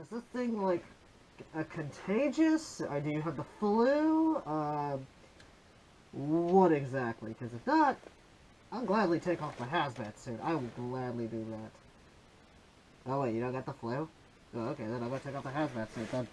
Is this thing, like, contagious? Or do you have the flu? What exactly? Because if not, I'll gladly take off my hazmat suit. I will gladly do that. Oh wait, you don't got the flu? Oh, okay, then I'll go take off the hazmat suit then.